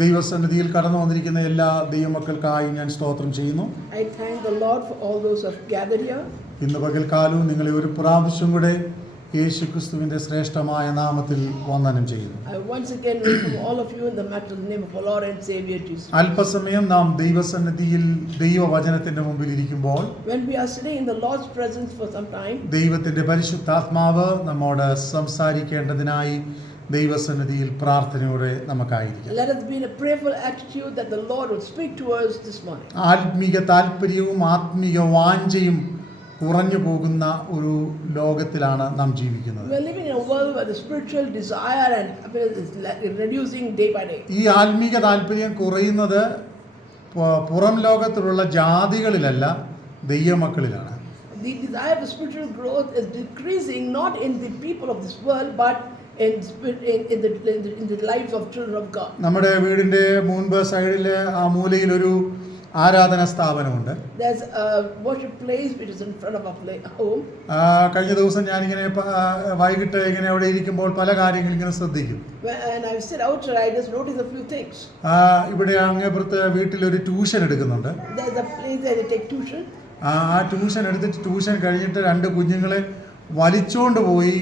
ദൈവസന്നിധിയിൽ കടന്നു വന്നിരിക്കുന്ന എല്ലാ ദൈവമക്കൾക്കായി ഞാൻ സ്തോത്രം ചെയ്യുന്നു. I thank the Lord for all those who have gathered here. ഇന്ന് പകൽക്കാലവും നിങ്ങളെ ഒരു പ്രാവശ്യം കൂടെ യേശുക്രിസ്തുവിന്റെ ശ്രേഷ്ഠമായ നാമത്തിൽ വന്ദനം ചെയ്യുന്നു. I once again welcome all of you in the matchless name of our Lord and Savior Jesus. അല്പസമയം നാം ദൈവസന്നിധിയിൽ ദൈവവചനത്തിന്റെ മുമ്പിൽ ഇരിക്കുമ്പോൾ, when we are sitting in the Lord's presence for some time, ദൈവത്തിന്റെ പരിശുദ്ധാത്മാവ് നമ്മോട് സംസാരിക്കേണ്ടതിനായി ദൈവസന്നിധിയിൽ പ്രാർത്ഥനയോടെ നമുക്കായിരിക്കാം. let us be in a prayerful attitude that the Lord will speak to us this morning. ആത്മീക താല്പര്യവും ആത്മീക വാഞ്ചയും കുറഞ്ഞു പോകുന്ന ഒരു ലോകത്തിലാണ് നാം ജീവിക്കുന്നത്. We are living in a world where the spiritual desire and happiness is reducing day by day. ഈ ആത്മീക താല്പര്യം കുറയുന്നത് പുറം ലോകത്തിലുള്ള ജാതികളിലല്ല, ദൈവമക്കളിലാണ്. The desire for spiritual growth is decreasing not in the people of this world but in the lives of children of God. നമ്മുടെ വീടിന്റെ മുൻപ് സൈഡിൽ ആ മൂലയിൽ ഒരു ആരാധന സ്ഥാപനമുണ്ട്. There's a worship place which is in front of our home. കഴിഞ്ഞ ദിവസം ഞാനിങ്ങനെ വൈകിട്ട് ഇങ്ങനെ അവിടെ ഇരിക്കുമ്പോൾ പല കാര്യങ്ങൾ ഇങ്ങനെ ശ്രദ്ധിക്കും. When I sit outside, I just notice a few things. ഇവിടെ അങ്ങേപ്പുറത്ത് വീട്ടിൽ ഒരു ട്യൂഷൻ എടുക്കുന്നുണ്ട്. There's a place where they take tuition. ആ ട്യൂഷൻ എടുത്തിട്ട് ട്യൂഷൻ കഴിഞ്ഞിട്ട് രണ്ട് കുഞ്ഞുങ്ങളെ വലിച്ചോണ്ട് പോയി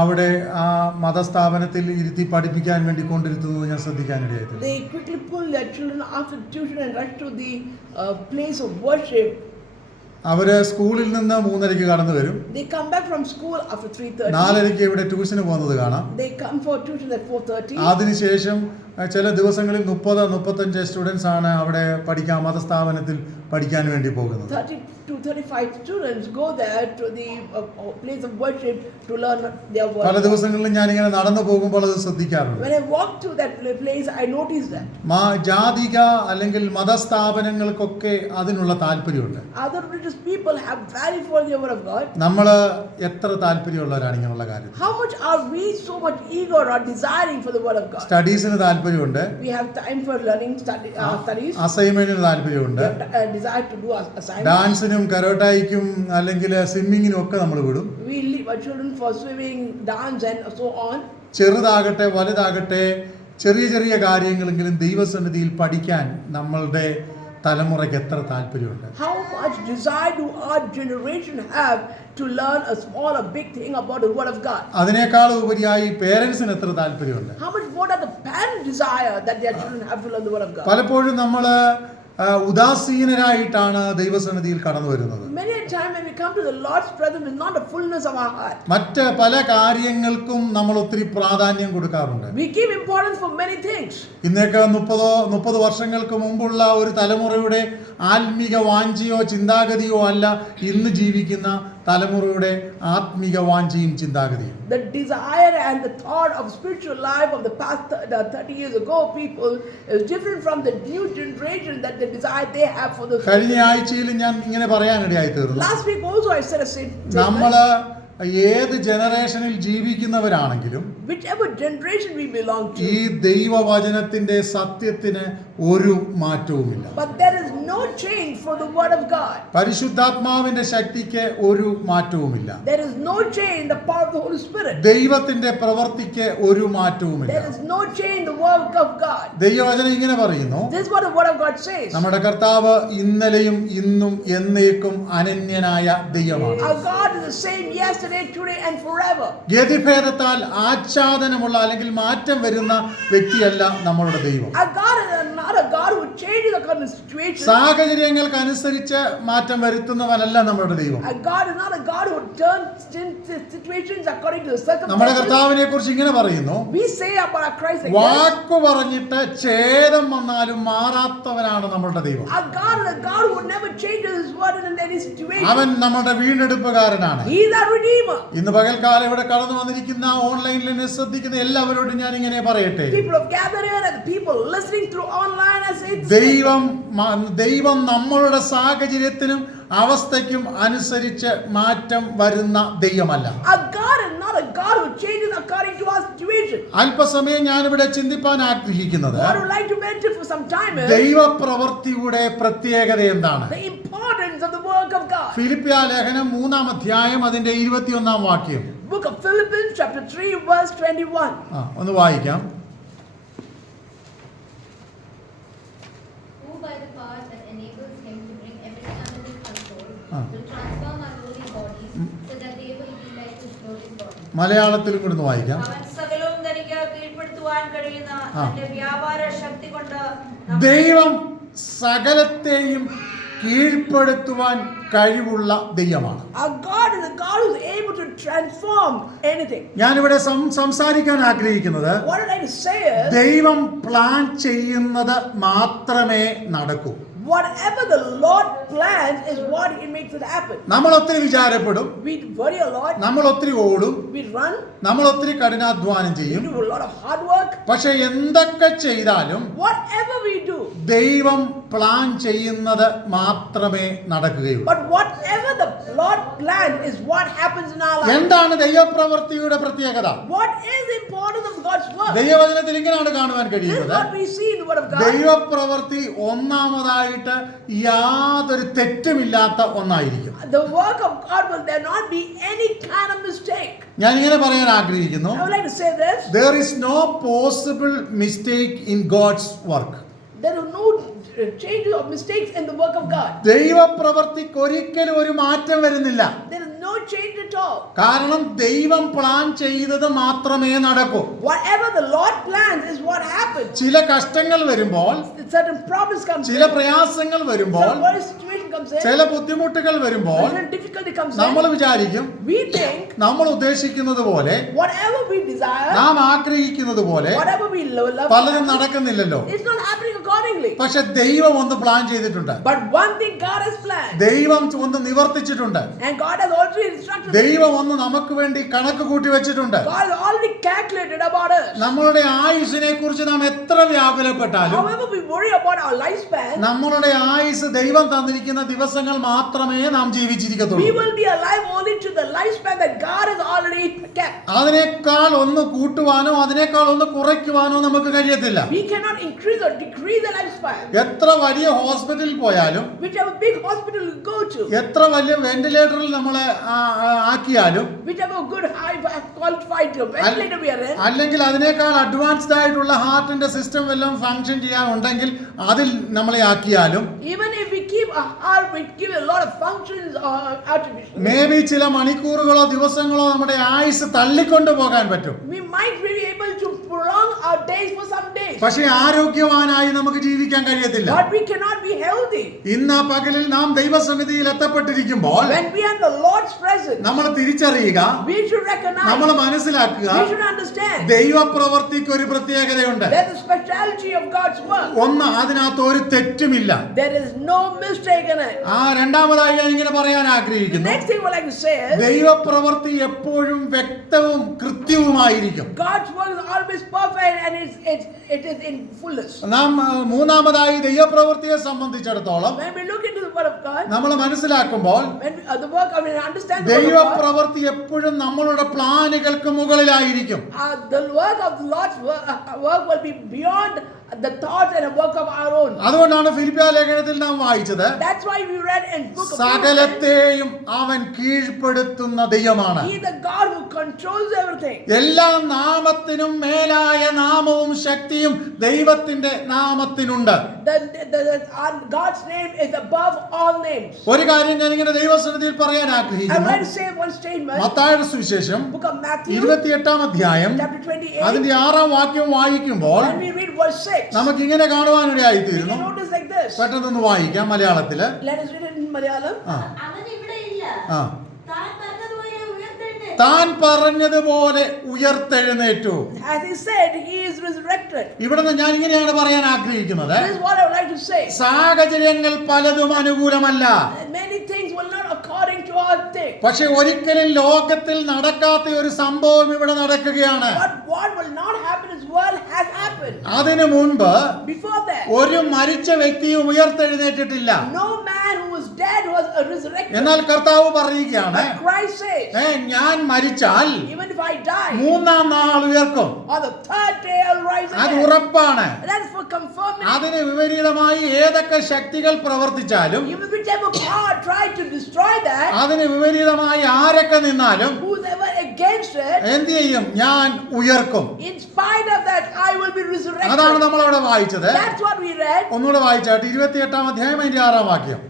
അവിടെ ആ മതസ്ഥാപനത്തിൽ ഇരുത്തി പഠിപ്പിക്കാൻ വേണ്ടി കൊണ്ടിരുത്തുന്നത് ഞാൻ ശ്രദ്ധിക്കാനിടയായിട്ടുണ്ട്. They quickly pull their children after tuition and rush to the place of worship. അവര് സ്കൂളിൽ നിന്ന് 3:30 കടന്നു വരും. They come back from school after 3:30. 4:30 ഇവിടെ ട്യൂഷന് പോകുന്നത് കാണാം. They come for tuition at 4:30. അതിനുശേഷം ചില ദിവസങ്ങളിൽ 30-35 സ്റ്റുഡൻസ് ആണ് അവിടെ പഠിക്കാൻ മതസ്ഥാപനത്തിൽ പഠിക്കാൻ വേണ്ടി പോകുന്നത്. 30 to 35 students go there to the place of worship to learn their word. പല ദിവസങ്ങളിലും ഞാൻ ഇങ്ങനെ നടന്നു പോകുമ്പോൾ അത് ശ്രദ്ധിക്കാറുണ്ട്. When I walk to that place, I notice that. ജാതിക അല്ലെങ്കിൽ മതസ്ഥാപനങ്ങൾക്കൊക്കെ അതിനുള്ള താല്പര്യമുണ്ട്. Other religious people have value for the word of God. നമ്മൾ എത്ര താല്പര്യമുള്ളവരാണ് ഇങ്ങനെയുള്ള കാര്യത്തിൽ? How much are we so much eager or desiring for the word of God? സ്റ്റഡീസിന് താല്പര്യമുണ്ട്. We have time for learning studies. അസൈൻമെന്റിന് താല്പര്യമുണ്ട്. We have desire to do assignments. ഡാൻസിനും കരോട്ടായിക്കും അല്ലെങ്കിൽ സ്വിമ്മിങ്ങിനും ഒക്കെ നമ്മൾ വിടും. We leave our children for swimming, dance and so on. ചെറുതാകട്ടെ വലുതാകട്ടെ ചെറിയ ചെറിയ കാര്യങ്ങളെങ്കിലും ദൈവസന്നിധിയിൽ പഠിക്കാൻ നമ്മളുടെ തലമുറയ്ക്ക് എത്ര താല്പര്യമുണ്ട്? How much desire do our generation have to learn a small or big thing about the word of God? അതിനേക്കാൾ ഉപരിയായി പേരൻസിന് എത്ര താല്പര്യമുണ്ട്? How much more does the parent desire that their children have to learn the word of God? പലപ്പോഴും നമ്മൾ ഉദാസീനരായിട്ടാണ് ദൈവസന്നിധിയിൽ കടന്നു വരുന്നത്. Many a time when we come to the Lord's presence with not the fullness of our heart. മറ്റ് പല കാര്യങ്ങൾക്കും നമ്മൾ ഒത്തിരി പ്രാധാന്യം കൊടുക്കാറുണ്ട്. We give importance for many things. ഇന്നേക്ക് 30 വർഷങ്ങൾക്ക് മുമ്പുള്ള ഒരു തലമുറയുടെ ആത്മീക വാഞ്ചയോ ചിന്താഗതിയോ അല്ല ഇന്ന് ജീവിക്കുന്ന തലമുറയുടെ ആത്മീക വാഞ്ചയും ചിന്താഗതിയും. The desire and the thought of spiritual life of the past 30 years ago people is different from the new generation that the desire they have for the. കഴിഞ്ഞ ആഴ്ചയിൽ ഞാൻ ഇങ്ങനെ പറയാനിടയായി തീർന്നു. Last week also I said a same thing. നമ്മള് ഏത് ജനറേഷനിൽ ജീവിക്കുന്നവരാണെങ്കിലും whichever generation we belong to, ഈ ദൈവവചനത്തിന്റെ സത്യത്തിന് ഒരു മാറ്റവുമില്ല. but there is no change for the word of God. പരിശുദ്ധാത്മാവിന്റെ ശക്തിക്ക് ഒരു മാറ്റവുമില്ല. There is no change in the power of the Holy Spirit. ദൈവത്തിന്റെ പ്രവൃത്തിക്ക് ഒരു മാറ്റവുമില്ല. There is no change in the work of God. ദൈവവചനം ഇങ്ങനെ പറയുന്നു. This is what the word of God says. നമ്മുടെ കർത്താവ് ഇന്നലെയും ഇന്നും എന്നേക്കും അനന്യനായ ദൈവമാണ്. Our God is the same yesterday, today and forever. ഗതിഭേദത്താൽ ആച്ഛാദനമുള്ള അല്ലെങ്കിൽ മാറ്റം വരുന്ന വ്യക്തിയല്ല നമ്മളുടെ ദൈവം. Our God is not a God who changes according to situation. സാഹചര്യങ്ങൾക്ക് അനുസരിച്ച് മാറ്റം വരുത്തുന്നവനല്ല നമ്മുടെ ദൈവം. Our God is not a God who turns situations according to the circumstances. നമ്മുടെ കർത്താവിനെ കുറിച്ച് ഇങ്ങനെ പറയുന്നു. We say about our Christ like വാക്കു പറഞ്ഞിട്ട് ഛേദം വന്നാലും മാറാത്തവനാണ് നമ്മുടെ ദൈവം. our God is a God who never changes his word in any situation. അവൻ നമ്മുടെ വീണ്ടെടുപ്പുകാരനാണ്. He is our redeemer. ഇന്ന് പകൽക്കാലം ഇവിടെ കടന്നു വന്നിരിക്കുന്ന ഓൺലൈനിൽ എന്നെ ശ്രദ്ധിക്കുന്ന എല്ലാവരോടും ഞാൻ ഇങ്ങനെ പറയട്ടെ. People have gathered here and people listening through online as it's ദൈവം നമ്മളുടെ സാഹചര്യത്തിനും അവസ്ഥയ്ക്കും അനുസരിച്ച് മാറ്റം വരുന്ന ദൈവമല്ല. our God is not a God who changes according to our situation. അല്പസമയം ഞാനിവിടെ ചിന്തിപ്പാൻ ആഗ്രഹിക്കുന്നത് I would like to mention for some time ദൈവപ്രവൃത്തിയുടെ പ്രത്യേകത എന്താണ്? the importance of the work of God. ഫിലിപ്പിയ ലേഖനം 3-ാം അധ്യായം അതിന്റെ 21-ാം വാക്യം. Book of Philippians chapter 3 verse 21. ഒന്ന് വായിക്കാം. മലയാളത്തിലും കൂടി ഒന്ന് വായിക്കാം. അവൻ സകലവും തനിക്ക് കീഴ്പ്പെടുത്തുവാൻ കഴിയുന്ന തന്റെ വ്യാപാര ശക്തി കൊണ്ട് ദൈവം സകലത്തെയും കീഴ്പ്പെടുത്തുവാൻ കഴിവുള്ള ദൈവമാണ്. Our God is a God who is able to transform anything. ഞാനിവിടെ സംസാരിക്കാൻ ആഗ്രഹിക്കുന്നത് What I'd like to say is, ദൈവം പ്ലാൻ ചെയ്യുന്നത് മാത്രമേ നടക്കൂ. whatever the Lord plans is what He makes it happen. നമ്മൾ ഒത്തിരി വിചാരപ്പെടും, We worry a lot, നമ്മൾ ഒത്തിരി ഓടും, we run, നമ്മൾ ഒത്തിരി കഠിനാധ്വാനം we ചെയ്യും. do a lot of hard work. പക്ഷെ എന്തൊക്കെ ചെയ്താലും Whatever we do, ദൈവം പ്ലാൻ ചെയ്യുന്നത് മാത്രമേ നടക്കുകയുള്ളൂ. but whatever the Lord plans is what happens in our life. എന്താണ് ദൈവപ്രവൃത്തിയുടെ പ്രത്യേകത? What is the importance of God's work? ദൈവവചനത്തിൽ ഇങ്ങനെയാണ് കാണുവാൻ This is കഴിയുന്നത്. what we see in the Word of God. ദൈവപ്രവൃത്തി ഒന്നാമതായിട്ട് യാതൊരു തെറ്റുമില്ലാത്ത ഒന്നായിരിക്കും. The work of God will there not be any kind of mistake. ഞാൻ ഇങ്ങനെ പറയാൻ ആഗ്രഹിക്കുന്നു. I would like to say this. There is no possible mistake in God's work. There are no changes or mistakes in the work of God. ദൈവപ്രവൃത്തിക്ക് ഒരിക്കലും ഒരു മാറ്റം വരുന്നില്ല. There is no change at all. കാരണം ദൈവം plan ചെയ്തത് മാത്രമേ നടക്കൂ. Whatever the Lord plans is what happens. ചില കഷ്ടങ്ങൾ വരുമ്പോൾ, Certain problems come ചില പ്രയാസങ്ങൾ വരുമ്പോൾ, some worry situation comes in, ചില ബുദ്ധിമുട്ടുകൾ വരുമ്പോൾ certain difficulty comes നമ്മൾ in. വിചാരിക്കും We think നമ്മൾ ഉദ്ദേശിക്കുന്നത് പോലെ, whatever we desire, നാം ആഗ്രഹിക്കുന്നത് പോലെ whatever we love, പലതും നടക്കുന്നില്ലല്ലോ. it's not happening accordingly. പക്ഷെ ദൈവം ഒന്ന് പ്ലാൻ ചെയ്തിട്ടുണ്ട്. But one thing God has planned, ദൈവം ഒന്ന് നിവർത്തിച്ചിട്ടുണ്ട്. and God has already instructed us. ദൈവം ഒന്ന് നമുക്ക് വേണ്ടി കണക്ക് കൂട്ടി വെച്ചിട്ടുണ്ട്. God has already calculated about us. നമ്മളുടെ ആയുസ്സിനെ കുറിച്ച് നാം എത്ര വ്യാകുലപ്പെട്ടാലും, However we worry about our lifespan, നമ്മളുടെ ആയുസ് ദൈവം തന്നിരിക്കുന്ന ദിവസങ്ങൾ മാത്രമേ നാം we ജീവിച്ചിരിക്കത്തുള്ളൂ. will be alive only to the lifespan that God has already kept. അതിനേക്കാൾ ഒന്ന് കൂട്ടുവാനോ അതിനേക്കാൾ ഒന്ന് കുറയ്ക്കുവാനോ നമുക്ക് കഴിയത്തില്ല. We cannot increase or decrease the lifespan. എത്ര വലിയ ഹോസ്പിറ്റലിൽ പോയാലും, Whichever big hospital you go to, എത്ര വലിയ വെന്റിലേറ്ററിൽ നമ്മളെ ആക്കിയാലും, whichever good high qualified ventilator we are in, അല്ലെങ്കിൽ അതിനേക്കാൾ അഡ്വാൻസ്ഡ് ആയിട്ടുള്ള ഹാർട്ടിന്റെ സിസ്റ്റം വല്ലതും ഫങ്ഷൻ ചെയ്യാനുണ്ടെങ്കിൽ അതിൽ നമ്മളെ ആക്കിയാലും, even if we keep a heart, we give a lot of functions artificial. May be ചില മണിക്കൂറുകളോ ദിവസങ്ങളോ നമ്മുടെ ആയുസ് തള്ളിക്കൊണ്ടു പോകാൻ പറ്റും. We might be able to prolong our days for some days, പക്ഷേ ആരോഗ്യവാനായി നമുക്ക് ജീവിക്കാൻ കഴിയത്തില്ല. but we cannot be healthy. ഇന്ന് പകലിൽ നാം ദൈവസന്നിധിയിൽ എത്തപ്പെട്ടിരിക്കുമ്പോൾ When we are in the Lord's presence, നമ്മൾ തിരിച്ചറിയുക, we should recognize, നമ്മൾ മനസ്സിലാക്കുക, we should understand ദൈവപ്രവൃത്തിക്ക് ഒരു പ്രത്യേകതയുണ്ട്. there's a speciality of God's work. ഒന്ന്, അതിനകത്ത് ഒരു തെറ്റുമില്ല. There is no mistake in it. രണ്ടാമതായി ഞാൻ ഇങ്ങനെ പറയാൻ The ആഗ്രഹിക്കുന്നു, next thing I would like to say is, ദൈവപ്രവൃത്തി എപ്പോഴും വ്യക്തവും കൃത്യവുമായിരിക്കും. God's work is always perfect and it is in fullness. നാം മൂന്നാമതായി ദൈവപ്രവൃത്തിയെ സംബന്ധിച്ചിടത്തോളം When we look into the word of God, നമ്മൾ മനസ്സിലാക്കുമ്പോൾ when the work, I mean, understand the word of God, ദൈവപ്രവൃത്തി എപ്പോഴും നമ്മളുടെ പ്ലാനുകൾക്ക് മുകളിലായിരിക്കും. the work of the Lord's work will be beyond the thoughts and the work of our own. അതുകൊണ്ടാണ് ഫിലിപ്പിയ ലേഖനത്തിൽ നാം വായിച്ചത്, That's why we read in book of Philippians, സകലത്തെയും അവൻ കീഴ്പ്പെടുത്തുന്ന ദൈവമാണ്. He is the God who controls everything. എല്ലാ നാമത്തിനും മേലായ നാമവും ശക്തിയും ദൈവത്തിന്റെ നാമത്തിനുണ്ട്. God's name is above all names. ഒരു കാര്യം ഞാൻ ഇങ്ങനെ ദൈവസന്നിധിയിൽ പറയാൻ I would ആഗ്രഹിക്കുന്നു. like to say one statement. മത്തായിയുടെ സുവിശേഷം Book of Matthew, 28-ാം അധ്യായം chapter 28. അതിന്റെ 6-ാം വാക്യം വായിക്കുമ്പോൾ When we read verse 6, നമുക്ക് ഇങ്ങനെ കാണുവാനിടയായി we തീരുന്നു. can notice like this. പെട്ടെന്നൊന്ന് വായിക്കാം മലയാളത്തില്. Let us read it in Malayalam. അവൻ ഇവിടെ ഇല്ല, ആ. താൻ പറഞ്ഞതുപോലെ ഉയർത്തെഴുന്നേറ്റ് താൻ പറഞ്ഞതുപോലെ ഉയർത്തെഴുന്നേറ്റു. As he said, he is resurrected. ഇവിടുന്ന് ഞാൻ ഇങ്ങനെയാണ് പറയാൻ ആഗ്രഹിക്കുന്നത്, This is what I would like to say. സാഹചര്യങ്ങൾ പലതും അനുകൂലമല്ല. Many things will not according to our thing. പക്ഷെ ഒരിക്കലും ലോകത്തിൽ നടക്കാത്ത ഒരു സംഭവം ഇവിടെ നടക്കുകയാണ്. But what will not happen in this world has happened. അതിനു മുൻപ് Before that, ഒരു മരിച്ച വ്യക്തിയും ഉയർത്തെഴുന്നേറ്റിട്ടില്ല. no man who was dead was resurrected. എന്നാൽ കർത്താവ് പറയുകയാണ്, But Christ says, ഞാൻ മരിച്ചാൽ even if I die, മൂന്നാം നാൾ ഉയർക്കും. on the third day I'll rise അത് again. ഉറപ്പാണ്. That is for confirming. അതിന് വിപരീതമായി ഏതൊക്കെ ശക്തികൾ പ്രവർത്തിച്ചാലും, Even whichever power tried to destroy that, അതിന് വിപരീതമായി ആരൊക്കെ നിന്നാലും whoever against it, എന്ത് ചെയ്യും? ഞാൻ ഉയർക്കും. in spite of that, I will be resurrected. അതാണ് നമ്മൾ അവിടെ വായിച്ചത്. That's what we read. ഒന്നുകൂടെ വായിച്ചാട്ട് 28-ാം അധ്യായം അതിന്റെ 6-ാം വാക്യം.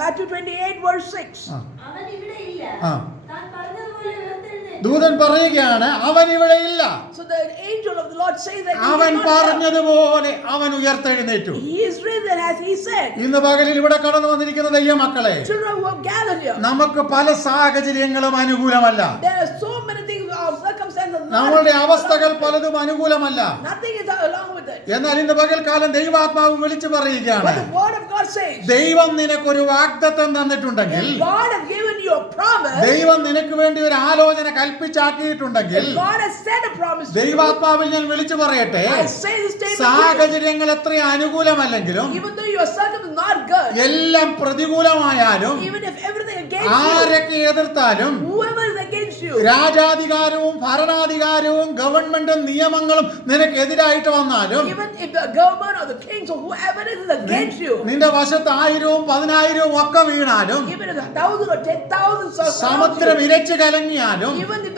Matthew 28 verse 6. അവൻ ഇവിടെ ഇല്ല, ആ. താൻ പറഞ്ഞതുപോലെ ഉയർത്തെഴുന്നേറ്റ് ദൂതൻ പറയുകയാണ് അവൻ ഇവിടെ ഇല്ല. So the angel of the Lord says that he അവൻ is not here. പറഞ്ഞതുപോലെ അവൻ ഉയർത്തെഴുന്നേറ്റു. He is risen as he said. ഇന്ന് പകലിൽ ഇവിടെ കടന്നു വന്നിരിക്കുന്ന ദൈവമക്കളെ, Children who have gathered here, നമുക്ക് പല സാഹചര്യങ്ങളും അനുകൂലമല്ല. there are so many things of circumstances. നമ്മളുടെ അവസ്ഥകൾ പലതും അനുകൂലമല്ല. Nothing is along with it. എന്നാൽ ഇന്ന് പകൽക്കാലം ദൈവാത്മാവ് വിളിച്ചു പറയുകയാണ്, But the word of God says, ദൈവം നിനക്കൊരു വാഗ്ദത്തം തന്നിട്ടുണ്ടെങ്കിൽ, if God has given you a promise, ദൈവം നിനക്ക് വേണ്ടി ഒരു ആലോചന കൽപ്പിച്ചാക്കിയിട്ടുണ്ടെങ്കിൽ, if God has said a promise to you, ദൈവാത്മാവിൽ ഞാൻ വിളിച്ചു പറയട്ടെ, I say this statement to സാഹചര്യങ്ങൾ എത്ര അനുകൂലമല്ലെങ്കിലും you, even though your circumstances are not good, എല്ലാം പ്രതികൂലമായാലും even if everything against ആരൊക്കെ എതിർത്താലും you, whoever is against you, രാജാധികാരവും ഭരണാധികാരവും ഗവൺമെന്റും നിയമങ്ങളും നിനക്കെതിരായിട്ട് വന്നാലും, even if the government or the kings or whoever it is against you, നിന്റെ വശത്ത് 1000ഉം 10,000ഉം ഒക്കെ വീണാലും, even if 1,000 or 10,000 surround സമുദ്രം you, ഇരച്ചു കലങ്ങിയാലും, even if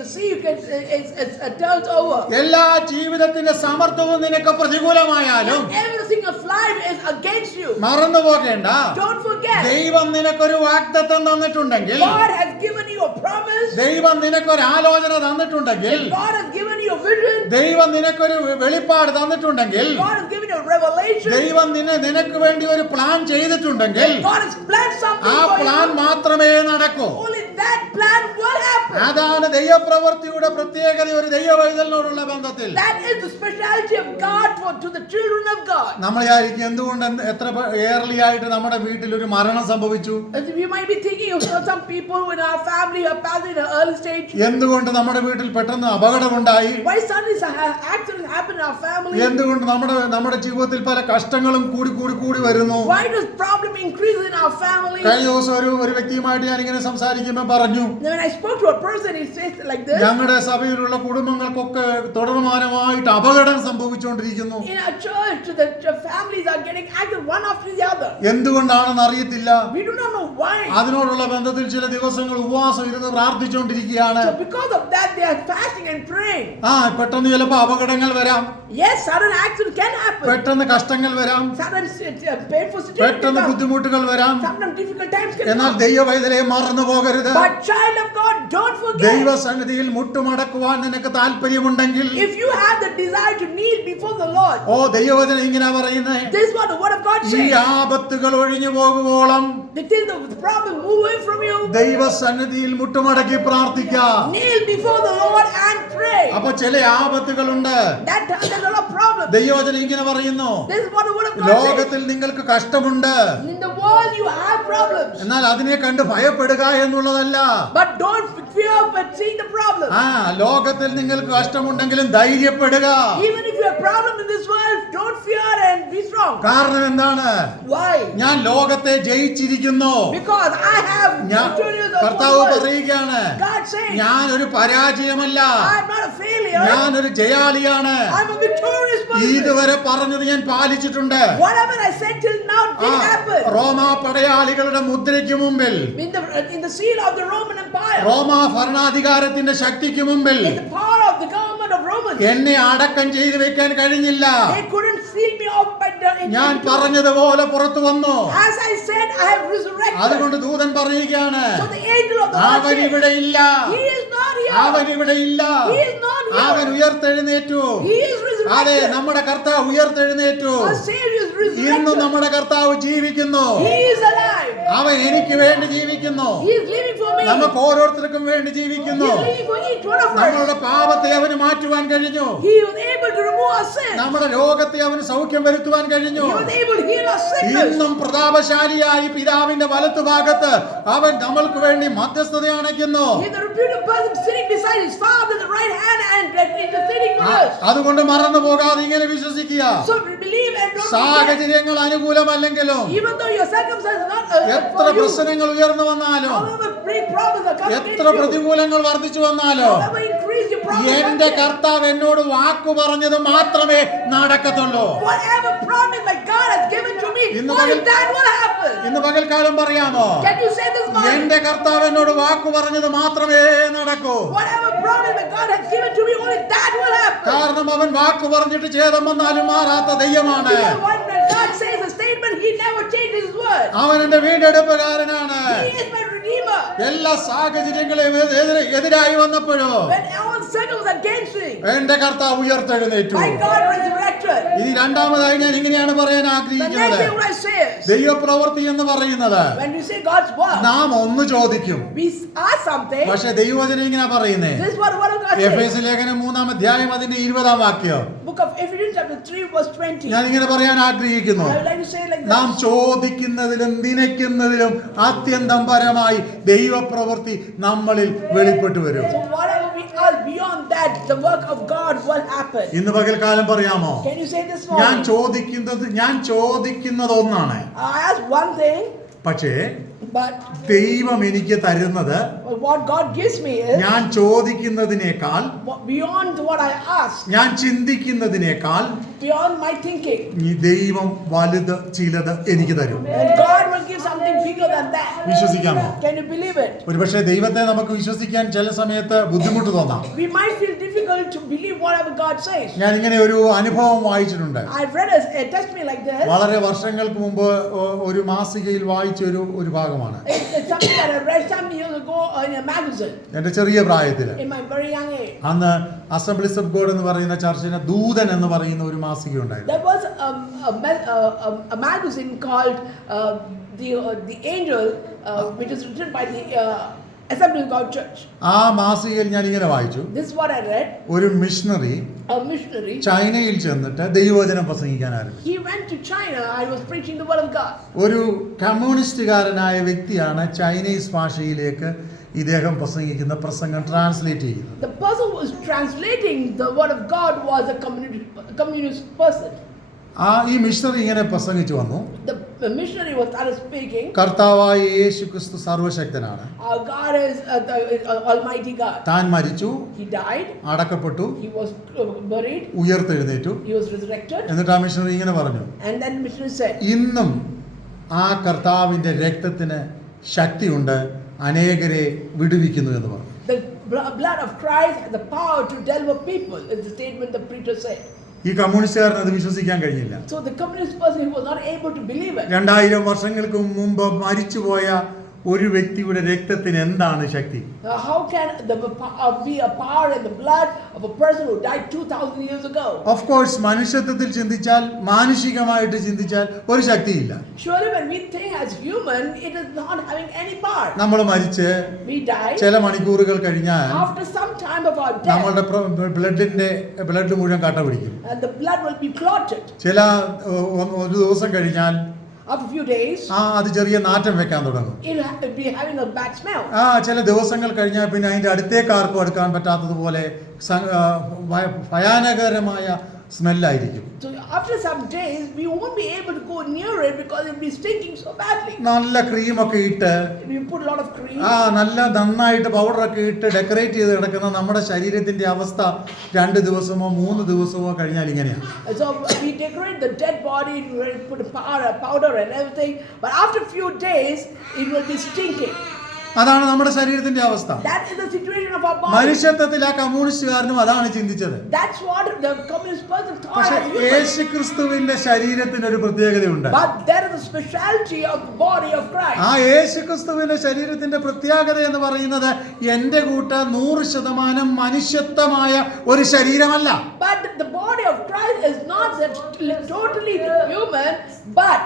the sea you can it turns over, എല്ലാ ജീവിതത്തിന്റെ സമർത്ഥവും നിനക്ക് പ്രതികൂലമായാലും, everything of life is against you, മറന്നു പോകേണ്ട, don't forget, ദൈവം നിനക്കൊരു വാഗ്ദത്തം തന്നിട്ടുണ്ടെങ്കിൽ, God has given you a promise, ദൈവം നിനക്കൊരു ആലോചന തന്നിട്ടുണ്ടെങ്കിൽ, God has given you a vision, ദൈവം നിനക്കൊരു വെളിപ്പാട് തന്നിട്ടുണ്ടെങ്കിൽ, God has given you a revelation, ദൈവം നിനക്ക് വേണ്ടി ഒരു പ്ലാൻ ചെയ്തിട്ടുണ്ടെങ്കിൽ, God has planned something ആ for പ്ലാൻ you, മാത്രമേ നടക്കൂ. only that plan will happen. അതാണ് ദൈവപ്രവൃത്തിയുടെ പ്രത്യേകത ഒരു ദൈവവൈതലിനോടുള്ള ബന്ധത്തിൽ. That is the speciality of God to the children of God. നമ്മൾ വിചാരിക്കും എന്തുകൊണ്ട് എത്ര ഏർലി ആയിട്ട് നമ്മുടെ വീട്ടിൽ ഒരു മരണം സംഭവിച്ചു, You might be thinking of some people in our family have passed in an early stage. എന്തുകൊണ്ട് നമ്മുടെ വീട്ടിൽ പെട്ടെന്ന് അപകടമുണ്ടായി, Why suddenly accidents happen in our family? എന്തുകൊണ്ട് നമ്മുടെ ജീവിതത്തിൽ പല കഷ്ടങ്ങളും കൂടി വരുന്നു. Why does problem increase in our family? കഴിഞ്ഞ ദിവസം ഒരു വ്യക്തിയുമായിട്ട് ഞാൻ ഇങ്ങനെ സംസാരിക്കുമ്പോൾ പറഞ്ഞു, When I spoke to a person, he says like this: ഞങ്ങളുടെ സഭയിലുള്ള കുടുംബങ്ങൾക്കൊക്കെ തുടർമാനമായിട്ട് അപകടം സംഭവിച്ചുകൊണ്ടിരിക്കുന്നു. in our church, the families are getting acted one after the other. എന്തുകൊണ്ടാണെന്ന് അറിയത്തില്ല. We do not know why. അതിനോടുള്ള ബന്ധത്തിൽ ചില ദിവസങ്ങൾ ഉപവാസം ഇരുന്ന് പ്രാർത്ഥിച്ചുകൊണ്ടിരിക്കുകയാണ്. So because of that, they are fasting and praying. പെട്ടെന്ന് ചിലപ്പോൾ അപകടങ്ങൾ വരാം, Yes, sudden accidents can happen. പെട്ടെന്ന് കഷ്ടങ്ങൾ വരാം, Sometimes painful situations പെട്ടെന്ന് come. ബുദ്ധിമുട്ടുകൾ വരാം. Sometimes difficult times can എന്നാൽ come. ദൈവവൈതലെ മറന്നു പോകരുത്. But child of God, don't forget. ദൈവസന്നിധിയിൽ മുട്ടുമടക്കുവാൻ നിനക്ക് താല്പര്യമുണ്ടെങ്കിൽ, If you have the desire to kneel before the Lord, ദൈവവചനം ഇങ്ങനെ പറയുന്നേ, this is what the word of God ഈ says. ആപത്തുകൾ ഒഴിഞ്ഞു പോകുവോളം Till the problem move away from you, ദൈവസന്നിധിയിൽ മുട്ടുമടക്കി പ്രാർത്ഥിക്കാം. kneel before the Lord and pray. അപ്പൊ ചില ആപത്തുകളുണ്ട്. There's a lot of problems. ദൈവവചനം ഇങ്ങനെ പറയുന്നു, This is what the word of God ലോകത്തിൽ നിങ്ങൾക്ക് കഷ്ടമുണ്ട്, says. In the world you have problems. എന്നാൽ അതിനെ കണ്ട് ഭയപ്പെടുക എന്നുള്ളതല്ല. But don't fear but see the problem. ലോകത്തിൽ നിങ്ങൾക്ക് കഷ്ടമുണ്ടെങ്കിലും ധൈര്യപ്പെടുക. Even if you have problem in this world, don't fear and be strong. കാരണം എന്താണ്? Why? ഞാൻ ലോകത്തെ ജയിച്ചിരിക്കുന്നു. Because I have victorious over the കർത്താവ് world. പറയുകയാണ്, God says, ഞാൻ ഒരു പരാജയമല്ല, I'm not a failure. ഞാനൊരു ജയാളിയാണ്. I'm a victorious person. ഇതുവരെ പറഞ്ഞത് ഞാൻ പാലിച്ചിട്ടുണ്ട്. Whatever I said till now did happen. റോമാ പടയാളികളുടെ മുദ്രയ്ക്ക് മുമ്പിൽ, In the seal of the Roman Empire, റോമാ ഭരണാധികാരത്തിന്റെ ശക്തിക്ക് മുമ്പിൽ in the power of the government of Romans, എന്നെ അടക്കം ചെയ്തു വെക്കാൻ കഴിഞ്ഞില്ല. they couldn't seal me off by ഞാൻ പറഞ്ഞതുപോലെ പുറത്തു വന്നു. as I said, I have resurrected. അതുകൊണ്ട് ദൂതൻ പറയുകയാണ്, So the angel of the Lord അവൻ says, ഇവിടെ ഇല്ല, he is not അവൻ here. ഇവിടെ ഇല്ല, He is not here. അവൻ ഉയർത്തെഴുന്നേറ്റു. He is അതെ, resurrected. നമ്മുടെ കർത്താവ് ഉയർത്തെഴുന്നേറ്റു. Our Savior is ഇന്നും resurrected. നമ്മുടെ കർത്താവ് ജീവിക്കുന്നു. He is alive. അവൻ എനിക്ക് വേണ്ടി ജീവിക്കുന്നു. He is living for me. നമുക്ക് ഓരോരുത്തർക്കും വേണ്ടി He ജീവിക്കുന്നു. is living for each one of us. നമ്മളുടെ പാപത്തെ അവന് മാറ്റുവാൻ കഴിഞ്ഞു. He was able to remove our sins. നമ്മുടെ രോഗത്തെ അവന് സൗഖ്യം വരുത്തുവാൻ കഴിഞ്ഞു. He was able to heal our sickness. ഇന്നും പ്രതാപശാലിയായി പിതാവിന്റെ വലത്തുഭാഗത്ത് അവൻ നമ്മൾക്ക് വേണ്ടി മധ്യസ്ഥത അണയ്ക്കുന്നു. He is the reputed person sitting beside his father at the right hand and interceding for us. അതുകൊണ്ട് മറന്നു പോകാതെ ഇങ്ങനെ വിശ്വസിക്കുക. So we believe and don't forget. സാഹചര്യങ്ങൾ അനുകൂലമല്ലെങ്കിലും, Even though your circumstances are not എത്ര for you, പ്രശ്നങ്ങൾ ഉയർന്നു വന്നാലും, however big problems are coming എത്ര against you, പ്രതികൂലങ്ങൾ വർദ്ധിച്ചു വന്നാലും, however increase your problems, എന്റെ കർത്താവ് എന്നോട് വാക്കു പറഞ്ഞത് മാത്രമേ നടക്കത്തുള്ളൂ. whatever promise my God has given to me, ഇന്ന് only that will happen. ഇന്ന് പകൽക്കാലം പറയാമോ, Can you say this morning? എന്റെ കർത്താവ് എന്നോട് വാക്കു പറഞ്ഞത് മാത്രമേ നടക്കൂ. Whatever promise my God has given to me, only that will happen. കാരണം അവൻ വാക്കു പറഞ്ഞിട്ട് ഛേദം വന്നാലും മാറാത്ത ദൈവമാണ്. Because when God says a statement statement, he never changed his word. അവൻ എന്റെ വീണ്ടെടുപ്പുകാരനാണ്. He is my redeemer. എല്ലാ സാഹചര്യങ്ങളെയും എതിരായി വന്നപ്പോഴോ When all circles against me, എന്റെ കർത്താവ് ഉയർത്തെഴുന്നേറ്റു. my God resurrected. ഇനി രണ്ടാമതായി ഞാൻ ഇങ്ങനെയാണ് പറയാൻ The ആഗ്രഹിക്കുന്നത്. next thing what I say is, ദൈവപ്രവൃത്തി എന്ന് പറയുന്നത് when we say God's word, നാം ഒന്ന് ചോദിക്കും, we ask something. പക്ഷെ ദൈവവചനം ഇങ്ങനെ പറയുന്നേ. This is what the word of God says. എഫേസ്യ ലേഖനം 3-ാം അധ്യായം അതിന്റെ 20-ാം വാക്യം. Book of Ephesians chapter 3 verse 20. ഞാൻ ഇങ്ങനെ പറയാൻ ആഗ്രഹിക്കുന്നു. I would like to say it like നാം this. ചോദിക്കുന്നതിലും നനയ്ക്കുന്നതിലും ആത്യന്തം പരമായി ദൈവപ്രവൃത്തി നമ്മളിൽ വെളിപ്പെട്ടു വരും. So whatever we ask beyond that, the work of God will happen. ഇന്ന് പകൽക്കാലം പറയാമോ? Can you say this ഞാൻ morning? ചോദിക്കുന്നത് ഒന്നാണ്, I ask one thing, പക്ഷേ but ദൈവം എനിക്ക് തരുന്നത് what God gives me is ഞാൻ ചോദിക്കുന്നതിനേക്കാൾ, beyond what I ask, ഞാൻ ചിന്തിക്കുന്നതിനേക്കാൾ beyond my thinking. ഈ ദൈവം വലുത് ചിലത് എനിക്ക് തരും. And God will give something bigger than that. വിശ്വസിക്കാമോ? Can you believe it? ഒരുപക്ഷെ ദൈവത്തെ നമുക്ക് വിശ്വസിക്കാൻ ചില സമയത്ത് ബുദ്ധിമുട്ട് തോന്നാം. We might feel difficult to believe whatever God says. ഞാൻ ഇങ്ങനെ ഒരു അനുഭവം വായിച്ചിട്ടുണ്ട്. I've read a testimony like this. വളരെ വർഷങ്ങൾക്ക് മുമ്പ് ഒരു മാസികയിൽ വായിച്ച ഒരു ഭാഗമാണ്. It's something that I read some years ago in a magazine. എന്റെ ചെറിയ പ്രായത്തില് In my very young age. അന്ന് അസംബ്ലീസ് ഓഫ് ഗോഡ് എന്ന് പറയുന്ന ചർച്ചിന് ദൂതൻ എന്ന് പറയുന്ന ഒരു മാസിക ഉണ്ടായിരുന്നു. There was a magazine called the Angel, which is written by the Assembly of God Church. ആ മാസികയിൽ ഞാൻ ഇങ്ങനെ വായിച്ചു. This is what I read. ഒരു മിഷണറി A missionary. ചൈനയിൽ ചെന്നിട്ട് ദൈവവചനം പ്രസംഗിക്കാൻ ആരംഭിച്ചു. He went to China. I was preaching the word of God. ഒരു കമ്മ്യൂണിസ്റ്റുകാരനായ വ്യക്തിയാണ് ചൈനീസ് ഭാഷയിലേക്ക് ഇദ്ദേഹം പ്രസംഗിക്കുന്ന പ്രസംഗം ട്രാൻസ്ലേറ്റ് ചെയ്യുന്നത്. The person who was translating the word of God was a communist person. ഈ മിഷണറി ഇങ്ങനെ പ്രസംഗിച്ചു വന്നു. The missionary was started speaking. കർത്താവായ യേശുക്രിസ്തു സർവശക്തനാണ്. Our God is the Almighty God. താൻ മരിച്ചു, He died. അടക്കപ്പെട്ടു, He was buried. ഉയർത്തെഴുന്നേറ്റു. He was resurrected. എന്നിട്ട് ആ മിഷണറി ഇങ്ങനെ പറഞ്ഞു, And then the missionary said, ഇന്നും ആ കർത്താവിന്റെ രക്തത്തിന് ശക്തിയുണ്ട്, അനേകരെ വിടുവിക്കുന്നു എന്ന് പറഞ്ഞു. the blood of Christ has the power to deliver people, is the statement the preacher said. ഈ കമ്മ്യൂണിസ്റ്റുകാരന് അത് വിശ്വസിക്കാൻ കഴിഞ്ഞില്ല. So the communist person, he was not able to believe it. 2000 വർഷങ്ങൾക്ക് മുമ്പ് മരിച്ചുപോയ ഒരു വ്യക്തിയുടെ രക്തത്തിന് എന്താണ് ശക്തി? How can be a power in the blood of a person who died 2000 years ago? Of course മനുഷ്യത്വത്തിൽ ചിന്തിച്ചാൽ, മാനുഷികമായിട്ട് ചിന്തിച്ചാൽ ഒരു ശക്തിയില്ല. Surely when we think as human, it is not having any power. നമ്മൾ മരിച്ച് We die. ചില മണിക്കൂറുകൾ കഴിഞ്ഞാൽ After some time of our death, നമ്മളുടെ ബ്ലഡ് മുഴുവൻ കട്ട പിടിക്കും. and the blood will be clotted. ചില ഒരു ദിവസം കഴിഞ്ഞാൽ After a few days, അത് ചെറിയ നാറ്റം വെക്കാൻ തുടങ്ങും. it'll be having a bad smell. ചില ദിവസങ്ങൾ കഴിഞ്ഞാൽ പിന്നെ അതിന്റെ അടുത്തേക്ക് ആർക്കും അടുക്കാൻ പറ്റാത്തതുപോലെ ഭയാനകരമായ സ്മെല്ലായിരിക്കും. So after some days, we won't be able to go near it because it will be stinking so badly. നല്ല ക്രീമൊക്കെ ഇട്ട് We put a lot of cream. നന്നായിട്ട് പൗഡറൊക്കെ ഇട്ട് ഡെക്കറേറ്റ് ചെയ്ത് കിടക്കുന്ന നമ്മുടെ ശരീരത്തിന്റെ അവസ്ഥ 2 ദിവസമോ 3 ദിവസമോ കഴിഞ്ഞാൽ ഇങ്ങനെയാണ്. And so we decorate the dead body, we put powder and everything. But after a few days, it will be stinking. അതാണ് നമ്മുടെ ശരീരത്തിന്റെ അവസ്ഥ. That is the situation of our body. മനുഷ്യത്വത്തിൽ ആ കമ്മ്യൂണിസ്റ്റുകാരനും അതാണ് ചിന്തിച്ചത്. That's what the communist person thought. പക്ഷേ as human. യേശുക്രിസ്തുവിന്റെ ശരീരത്തിന് ഒരു പ്രത്യേകതയുണ്ട്. But there is a specialty of the body of Christ. ആ യേശുക്രിസ്തുവിന്റെ ശരീരത്തിന്റെ പ്രത്യേകത എന്ന് പറയുന്നത് എന്റെ കൂട്ട 100% മനുഷ്യത്വമായ ഒരു ശരീരമല്ല. But the body of Christ is not that totally human, but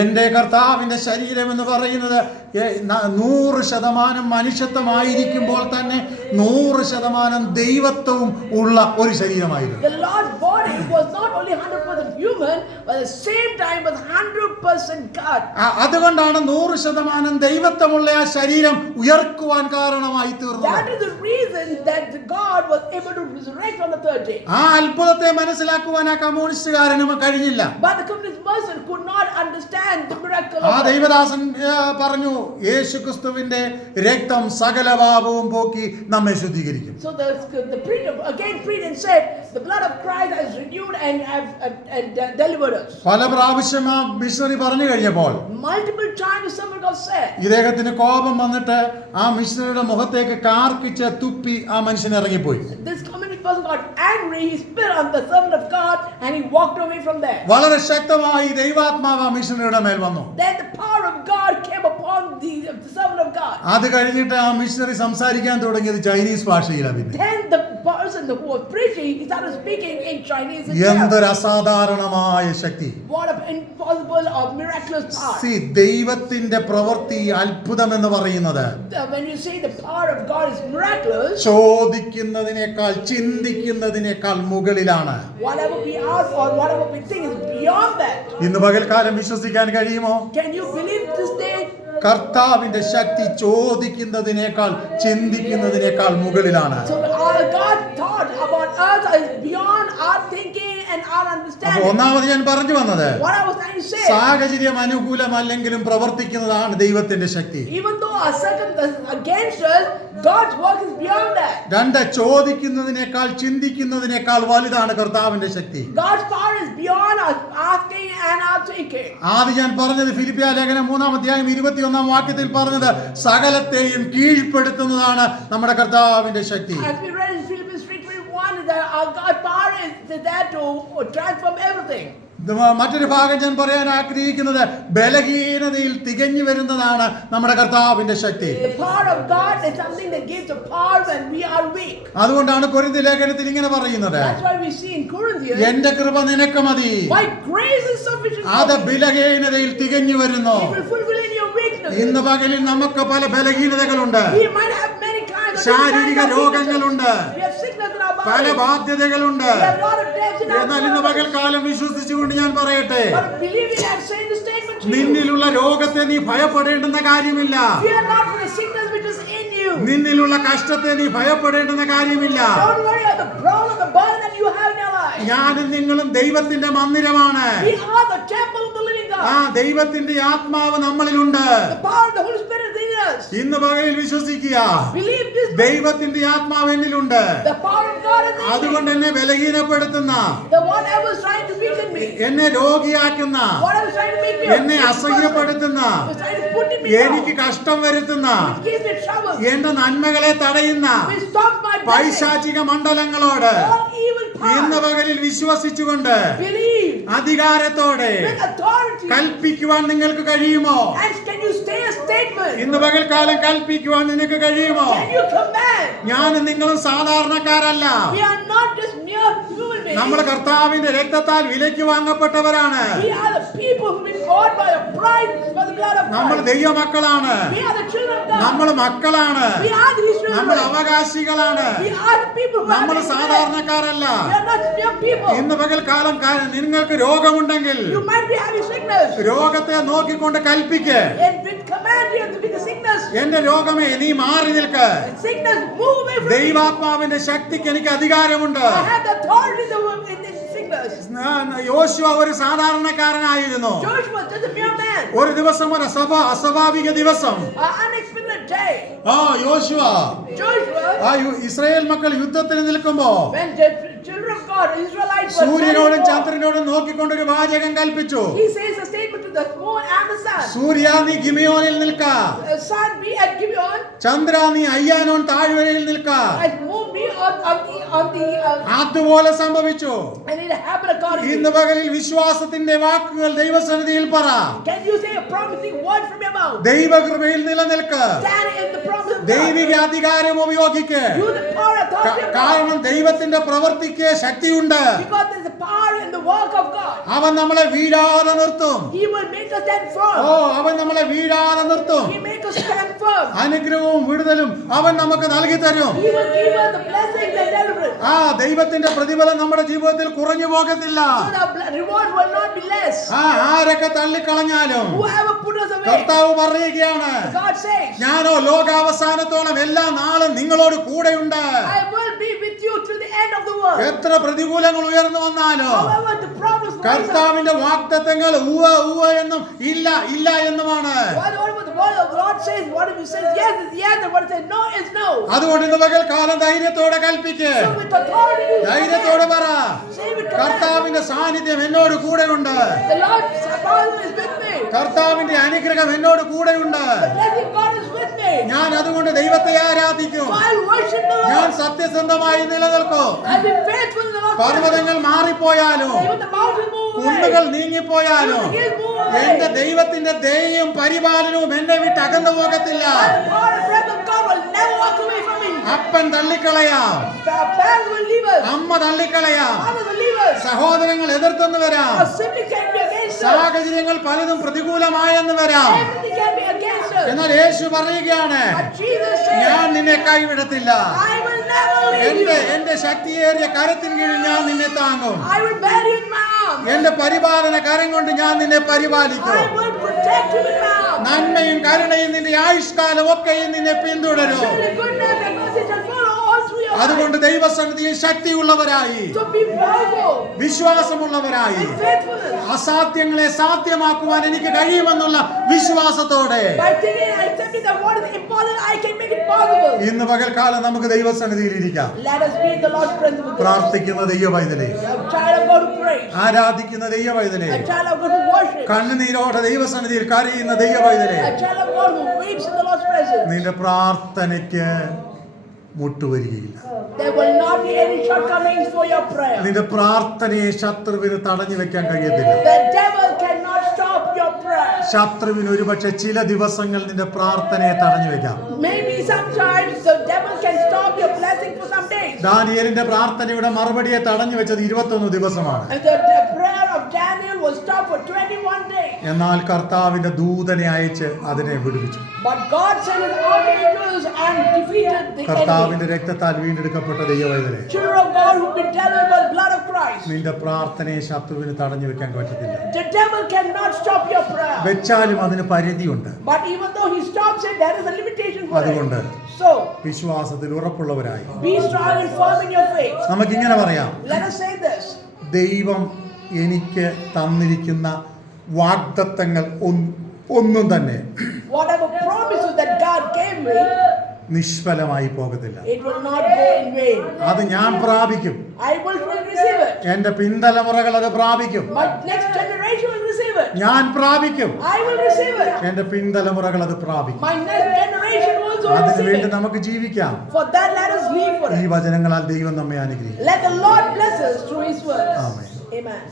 എന്റെ കർത്താവിന്റെ ശരീരം എന്ന് പറയുന്നത് 100% മനുഷ്യത്വമായിരിക്കുമ്പോൾ തന്നെ 100% ദൈവത്വവും ഉള്ള ഒരു ശരീരമായിരുന്നു. the Lord's body was not only 100% human, but at the same time was 100% God. അതുകൊണ്ടാണ് 100% ദൈവത്വമുള്ള ആ ശരീരം ഉയർക്കുവാൻ കാരണമായി തീർന്നത്. That is the reason that God was able to resurrect on the third day. ആ അത്ഭുതത്തെ മനസ്സിലാക്കുവാൻ ആ കമ്മ്യൂണിസ്റ്റുകാരനും കഴിഞ്ഞില്ല. But the communist person could not understand the miracle ആ of God. ദൈവദാസൻ പറഞ്ഞു, യേശുക്രിസ്തുവിന്റെ രക്തം സകല പാപവും പോക്കി നമ്മെ ശുദ്ധീകരിക്കും. So the preacher again preached and said, the blood of Christ has renewed and delivered us. പല പ്രാവശ്യം ആ മിഷണറി പറഞ്ഞു കഴിഞ്ഞപ്പോൾ Multiple times the servant of God said, ഇദ്ദേഹത്തിന് കോപം വന്നിട്ട് ആ മിഷണറിയുടെ മുഖത്തേക്ക് കാർക്കിച്ച് തുപ്പി ആ മനുഷ്യൻ ഇറങ്ങിപ്പോയി. this communist person got angry, he spit on the servant of God and he walked away. away from there. വളരെ ശക്തമായി ദൈവാത്മാവ് ആ മിഷനറിയുടെ മേൽ വന്നു. Then the power of God came upon the servant of God. അത് കഴിഞ്ഞിട്ട് ആ മിഷനറി സംസാരിക്കാൻ തുടങ്ങിയത് ചൈനീസ് ഭാഷയിലാണ്. പിന്നെ Then the person who was preaching, he started speaking in Chinese itself. എന്തൊരു അസാധാരണമായ ശക്തി! What an impossible or miraculous power. See, ദൈവത്തിന്റെ പ്രവൃത്തി അത്ഭുതം എന്ന് പറയുന്നത് When you say the power of God is miraculous, ചോദിക്കുന്നതിനേക്കാൾ ചിന്തിക്കുന്നതിനേക്കാൾ മുകളിലാണ്. whatever we ask or whatever we think is beyond that. ഇന്ന് പകൽക്കാലം വിശ്വസിക്കാൻ കഴിയുമോ? Can you believe this day? കർത്താവിന്റെ ശക്തി ചോദിക്കുന്നതിനേക്കാൾ ചിന്തിക്കുന്നതിനേക്കാൾ മുകളിലാണ്. So our God thought about us is beyond our thinking and our അപ്പൊ understanding. ഒന്നാമത് ഞാൻ പറഞ്ഞു വന്നത്, What I was trying to say, സാഹചര്യം അനുകൂലമല്ലെങ്കിലും പ്രവർത്തിക്കുന്നതാണ് ദൈവത്തിന്റെ ശക്തി. even though our circumstances against us, God's work is beyond that. രണ്ട്, ചോദിക്കുന്നതിനേക്കാൾ ചിന്തിക്കുന്നതിനേക്കാൾ വലുതാണ് കർത്താവിന്റെ ശക്തി. God's power is beyond our asking and our thinking. ആദ്യം ഞാൻ പറഞ്ഞത് ഫിലിപ്പിയ ലേഖനം 3-21 വാക്യത്തിൽ പറഞ്ഞത് സകലത്തെയും കീഴ്പ്പെടുത്തുന്നതാണ് നമ്മുടെ കർത്താവിന്റെ ശക്തി. As we read in Philippians 3:21, that our God's power is there to transform everything. മറ്റൊരു ഭാഗം ഞാൻ പറയാൻ ആഗ്രഹിക്കുന്നത് ബലഹീനതയിൽ തികഞ്ഞു വരുന്നതാണ് നമ്മുടെ കർത്താവിന്റെ ശക്തി. The power of God is something that gives the power when we are weak. അതുകൊണ്ടാണ് കൊരിന്ത്യർ ലേഖനത്തിൽ ഇങ്ങനെ പറയുന്നത്, That's why we see in Corinthians, എന്റെ കൃപ നിനക്ക് മതി, my grace is sufficient അത് for you. ബലഹീനതയിൽ തികഞ്ഞു വരുന്നു. It will fulfill in your weakness. ഇന്ന് പകലിൽ നമുക്ക് പല ബലഹീനതകളുണ്ട്, We might have many kinds of ശാരീരിക രോഗങ്ങളുണ്ട്, We have sickness in our പല body. ബാധ്യതകളുണ്ട്. We have a lot of debts in our എന്നാൽ ഇന്ന് body. പകൽക്കാലം വിശ്വസിച്ചുകൊണ്ട് ഞാൻ പറയട്ടെ, But believing and saying the statement to you, നിന്നിലുള്ള രോഗത്തെ നീ ഭയപ്പെടേണ്ടുന്ന കാര്യമില്ല, fear not for the sickness which is in you. നിന്നിലുള്ള കഷ്ടത്തെ നീ ഭയപ്പെടേണ്ടുന്ന കാര്യമില്ല. Don't worry about the problem, the burden that you have in your life. ഞാനും നിങ്ങളും ദൈവത്തിന്റെ മന്ദിരമാണ്. We are the temple of the living ആ God. ദൈവത്തിന്റെ ആത്മാവ് നമ്മളിലുണ്ട്. The power of the Holy Spirit is in us. ഇന്ന് പകലിൽ വിശ്വസിക്കുക, Believe this. ദൈവത്തിന്റെ ആത്മാവ് എന്നിലുണ്ട്. The power of God is in me. അതുകൊണ്ട് എന്നെ ബലഹീനപ്പെടുത്തുന്ന, The whatever is trying to weaken me, എന്നെ രോഗിയാക്കുന്ന, whatever is trying to make me എന്നെ a sick അസഹ്യപ്പെടുത്തുന്ന, person, is trying to put in me എനിക്ക് down, കഷ്ടം വരുത്തുന്ന, which gives me trouble, എന്റെ നന്മകളെ തടയുന്ന which stops my blessing. പൈശാചിക മണ്ഡലങ്ങളോട് All evil ഇന്ന് power, പകലിൽ വിശ്വസിച്ചുകൊണ്ട് believe അധികാരത്തോടെ with authority. കൽപ്പിക്കുവാൻ നിങ്ങൾക്ക് കഴിയുമോ? And can you stay a statement? ഇന്ന് പകൽക്കാലം കൽപ്പിക്കുവാൻ നിനക്ക് കഴിയുമോ? Can you command? ഞാനും നിങ്ങളും സാധാരണക്കാരല്ല, We are not just mere human beings. നമ്മൾ കർത്താവിന്റെ രക്തത്താൽ വിലയ്ക്ക് വാങ്ങപ്പെട്ടവരാണ്. We are the people who've been bought by a price by the blood of നമ്മൾ Christ. ദൈവമക്കളാണ്, We are the children of God. നമ്മൾ മക്കളാണ്, We are the Israelites. നമ്മൾ അവകാശികളാണ്, We are the people who നമ്മൾ have been blessed. സാധാരണക്കാരല്ല. We are not mere people. ഇന്ന് പകൽക്കാലം നിങ്ങൾക്ക് രോഗമുണ്ടെങ്കിൽ You might be having sickness. രോഗത്തെ നോക്കിക്കൊണ്ട് കൽപ്പിക്ക്, And with command you to be the sickness. എന്റെ രോഗമേ നീ മാറി നിൽക്ക്, And sickness, move away from me. ദൈവാത്മാവിന്റെ ശക്തിക്ക് എനിക്ക് അധികാരമുണ്ട്. I have the authority in sickness. യോശുവ ഒരു സാധാരണക്കാരനായിരുന്നു. Joshua was just a mere man. ഒരു ദിവസം ഒരു അസ്വാഭാവിക ദിവസം, An unexpected day. യോശുവ Joshua, ഇസ്രായേൽ മക്കൾ യുദ്ധത്തിന് നിൽക്കുമ്പോ when the children of God, Israelites, were സൂര്യനോടും fighting war, ചന്ദ്രനോടും നോക്കിക്കൊണ്ട് ഒരു വാചകം കൽപ്പിച്ചു, he says a statement to the moon and the sun. സൂര്യ നീ ഗിബിയോനിൽ നിൽക്ക, Sun be at Gibeon, Chandra നീ അയ്യാനോൻ താഴ്വരയിൽ നിൽക്ക. and moon be on the അതുപോലെ സംഭവിച്ചു. and it happened accordingly. ഇന്ന് പകലിൽ വിശ്വാസത്തിന്റെ വാക്കുകൾ ദൈവസന്നിധിയിൽ പറ. Can you say a promising word from your mouth? ദൈവകൃപയിൽ നിലനിൽക്ക്, Stand in the promise of ദൈവിക God. അധികാരം ഉപയോഗിക്ക്. Use the power and authority of God. കാരണം ദൈവത്തിന്റെ പ്രവൃത്തിക്ക് ശക്തിയുണ്ട്. Because there's a power in the work of God. അവൻ നമ്മളെ വീഴാതെ നിർത്തും. He will make us stand firm. അവൻ നമ്മളെ വീഴാതെ നിർത്തും. He make us stand firm. അനുഗ്രഹവും വിടുതലും അവൻ നമുക്ക് നൽകി തരും. He will give us the blessings and deliverance. ദൈവത്തിന്റെ പ്രതിഫലം നമ്മുടെ ജീവിതത്തിൽ കുറഞ്ഞു പോകത്തില്ല. So the reward will not be less. ആരൊക്കെ തള്ളിക്കളഞ്ഞാലും Whoever put us away, കർത്താവ് പറയുകയാണ്, God says, ഞാനോ ലോകാവസാനത്തോളം എല്ലാ നാളും നിങ്ങളോട് കൂടെയുണ്ട്. I will be with you till the end of the world. എത്ര പ്രതികൂലങ്ങൾ ഉയർന്നു വന്നാലോ However the problems rise up, കർത്താവിന്റെ വാഗ്ദത്തങ്ങൾ ഉവ്വ ഉവ്വ എന്നും ഇല്ല ഇല്ല എന്നുമാണ്. whatever the word of God says, what if you say yes is yes and what if it says no is no. അതുകൊണ്ട് ഇന്ന് പകൽക്കാലം ധൈര്യത്തോടെ കൽപ്പിക്ക്, So with authority you ധൈര്യത്തോടെ പറ, say with command, കർത്താവിന്റെ സാന്നിധ്യം എന്നോട് കൂടെയുണ്ട്, the Lord's power is with me. കർത്താവിന്റെ അനുഗ്രഹം എന്നോട് കൂടെയുണ്ട്. The blessing of God is with me. ഞാൻ അതുകൊണ്ട് ദൈവത്തെ ആരാധിക്കും. So I worship the ഞാൻ Lord. സത്യസന്ധമായി നിലനിൽക്കും. I'll be faithful in the Lord. പർവ്വതങ്ങൾ മാറിപ്പോയാലും Even the mountains will move away. കുന്നുകൾ നീങ്ങിപ്പോയാലോ The hills move away. എന്റെ ദൈവത്തിന്റെ ദയയും പരിപാലനവും എന്നെ വിട്ട് അകന്നു പോകത്തില്ല. And God, the breath of God will never walk away from me. അപ്പൻ തള്ളിക്കളയാം, The parents will leave us. അമ്മ തള്ളിക്കളയാം, Others will leave us. സഹോദരങ്ങൾ എതിർത്തെന്ന് വരാം, Our siblings can be against us. സാഹചര്യങ്ങൾ പലതും പ്രതികൂലമായെന്ന് വരാം. Everything can be against us. എന്നാൽ യേശു പറയുകയാണ്, But Jesus ഞാൻ said, നിന്നെ കൈവിടത്തില്ല. I will never leave you. എന്റെ ശക്തിയേറിയ കരത്തിൻ കീഴിൽ ഞാൻ നിന്നെ താങ്ങും. I will bear you in my arms. എന്റെ പരിപാലന കരം കൊണ്ട് ഞാൻ നിന്നെ പരിപാലിക്കും. I will protect you in my arms. നന്മയും കരുണയും നിന്റെ ആയുഷ്കാലം ഒക്കെയും നിന്നെ പിന്തുടരും. Surely goodness and mercy shall follow all through your അതുകൊണ്ട് ദൈവസന്നിധിയിൽ ശക്തിയുള്ളവരായി, life. So be powerful വിശ്വാസമുള്ളവരായി, in faithfulness. അസാധ്യങ്ങളെ സാധ്യമാക്കുവാൻ എനിക്ക് കഴിയുമെന്നുള്ള വിശ്വാസത്തോടെ By thinking and accepting that what is impossible, I can make it possible. ഇന്ന് പകൽക്കാലം നമുക്ക് ദൈവസന്നിധിയിൽ ഇരിക്കാം. Let us be in the Lord's presence with us. പ്രാർത്ഥിക്കുന്ന ദൈവവൈതലേ, A child of God who prays. ആരാധിക്കുന്ന ദൈവവൈതലേ, A child of God who worships. കണ്ണുനീരോടെ ദൈവസന്നിധിയിൽ കരയുന്ന ദൈവവൈതലേ, A child of God who weeps in the Lord's presence. നിന്റെ പ്രാർത്ഥനയ്ക്ക് മുട്ടുവരികയില്ല. There will not be any shortcomings for your prayer. നിന്റെ പ്രാർത്ഥനയെ ശത്രുവിന് തടഞ്ഞു വെക്കാൻ കഴിയത്തില്ല. The devil cannot stop your prayer. ശത്രുവിന് ഒരുപക്ഷെ ചില ദിവസങ്ങൾ നിന്റെ പ്രാർത്ഥനയെ തടഞ്ഞു വെക്കാം. Maybe sometimes the devil can stop your blessing for some days. ദാനിയേലിന്റെ പ്രാർത്ഥനയുടെ മറുപടിയെ തടഞ്ഞു വെച്ചത് 21 ദിവസമാണ്. And the prayer of Daniel was stopped for 21 days. എന്നാൽ കർത്താവിന്റെ ദൂതനെ അയച്ച് അതിനെ വിടുവിച്ചു. But God sent his archangels and defeated the enemy. കർത്താവിന്റെ രക്തത്താൽ വീണ്ടെടുക്കപ്പെട്ട ദൈവവൈതലേ, Children of God who've been delivered by the blood of Christ. നിന്റെ പ്രാർത്ഥനയെ ശത്രുവിന് തടഞ്ഞു വെക്കാൻ പറ്റത്തില്ല. The devil cannot stop your prayer. വെച്ചാലും അതിന് പരിധിയുണ്ട്. But even though he stops it, there is a limitation for അതുകൊണ്ട് it. So, വിശ്വാസത്തിൽ ഉറപ്പുള്ളവരായി be strong and firm in your faith. നമുക്കിങ്ങനെ പറയാം, Let us say this. ദൈവം എനിക്ക് തന്നിരിക്കുന്ന വാഗ്ദത്തങ്ങൾ ഒന്നും തന്നെ Whatever promises that God gave me, നിഷ്ഫലമായി പോകത്തില്ല. it will not go in vain. അത് ഞാൻ പ്രാപിക്കും. I will receive it. എന്റെ പിന്തലമുറകൾ അത് പ്രാപിക്കും. My next generation will receive it. ഞാൻ പ്രാപിക്കും. I will receive it. എന്റെ പിന്തലമുറകൾ അത് പ്രാപിക്കും. My next generation will also അതിനു receive വേണ്ടി it. നമുക്ക് ജീവിക്കാം. For that, let us live for ഈ it. വചനങ്ങളാൽ ദൈവം നമ്മെ അനുഗ്രഹിക്കും. Let the Lord bless us through His word. Amen. Amen.